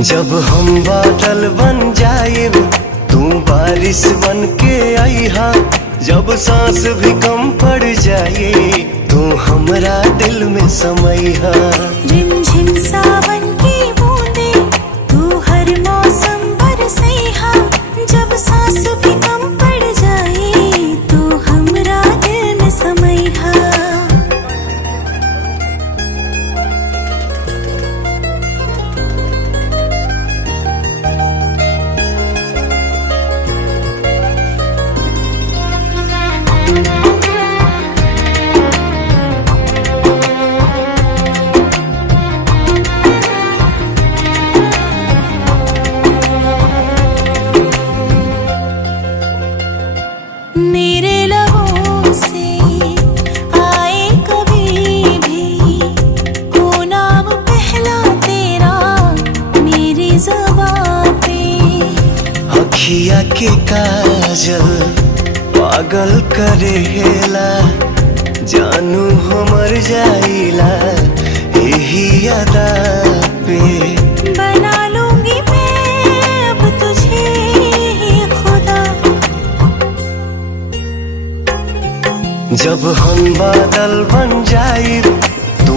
जब हम बादल बन जाएब तू बारिश बन के आईहा। जब सांस भी कम पड़ जाए तू हमरा दिल में समईहा। रिमझिम सावन की बूंदे तू हर मौसम बरसैहा। जब सांस भी कम पड़ जाए तू हमरा दिल में समईहा। मेरे लबों से आए कभी भी वो नाम पहला तेरा मेरी ज़ुबां पे। अखिया के काजल पागल करेला जानू हमर जाइला यही अदा पे। बना लूंगी मैं अब तुझे ही खुदा। जब हम बादल बन जाए तू